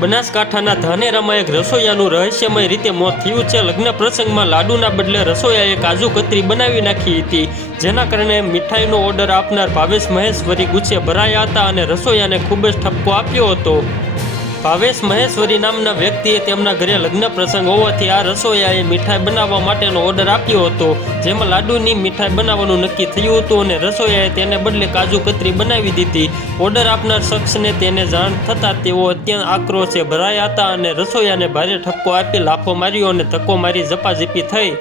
બનાસકાંઠાના ધાનેરામાં એક રસોઈયાનું રહસ્યમય રીતે મોત થયું છે. લગ્ન પ્રસંગમાં લાડુના બદલે રસોઈયાએ કાજુ કતરી બનાવી નાખી હતી. જેના કારણે મીઠાઈનો ઓર્ડર આપનાર ભાવેશ મહેશ્વરી ગુસ્સે ભરાયા હતા અને રસોઈયાને ખૂબ જ ઠપકો આપ્યો હતો. ભાવેશ મહેશ્વરી નામના વ્યક્તિએ તેમના ઘરે લગ્ન પ્રસંગ હોવાથી આ રસોઈયાએ મીઠાઈ બનાવવા માટેનો ઓર્ડર આપ્યો હતો. જેમાં લાડુની મીઠાઈ બનાવવાનું નક્કી થયું હતું અને રસોઈયાએ તેને બદલે કાજુ કતરી બનાવી દીધી. ઓર્ડર આપનાર શખ્સને તેને જાણ થતાં તેઓ અત્યંત આક્રોશે ભરાયા હતા અને રસોઈયાને ભારે ઠપકો આપી લાફો માર્યો અને ધક્કો મારી ઝપાઝપી થઈ.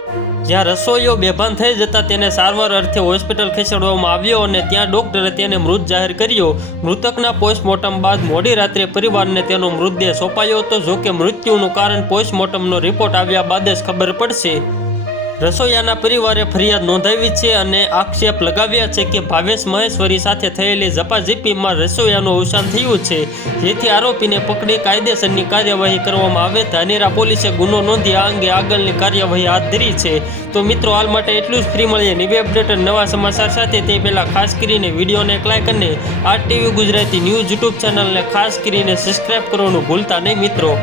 જ્યાં રસોઈયો બેભાન થઈ જતાં તેને સારવાર અર્થે હોસ્પિટલ ખસેડવામાં આવ્યો અને ત્યાં ડોક્ટરે તેને મૃત જાહેર કર્યો. મૃતકના પોસ્ટમોર્ટમ બાદ મોડી રાત્રે પરિવારને તેનો મૃતદેહ સોંપાયો હતો. જોકે મૃત્યુનું કારણ પોસ્ટમોર્ટમનો રિપોર્ટ આવ્યા બાદ જ ખબર પડશે. રસોઈયાના પરિવારે ફરિયાદ નોંધાવી છે અને આક્ષેપ લગાવ્યા છે કે ભાવેશ મહેશ્વરી સાથે થયેલી ઝપાઝીપીમાં રસોયાનું અવસાન થયું છે. જેથી આરોપીને પકડી કાયદેસરની કાર્યવાહી કરવામાં આવે. ધાનેરા પોલીસે ગુનો નોંધી આ અંગે આગળની કાર્યવાહી હાથ ધરી છે. તો મિત્રો, હાલ માટે એટલું જ. ફ્રી મળીએ નવી અપડેટ નવા સમાચાર સાથે. તે પહેલાં ખાસ કરીને વિડીયોને એક લાઈક અને આ ટીવી ગુજરાતી ન્યૂઝ યુટ્યુબ ચેનલને ખાસ કરીને સબસ્ક્રાઈબ કરવાનું ભૂલતા નહીં મિત્રો.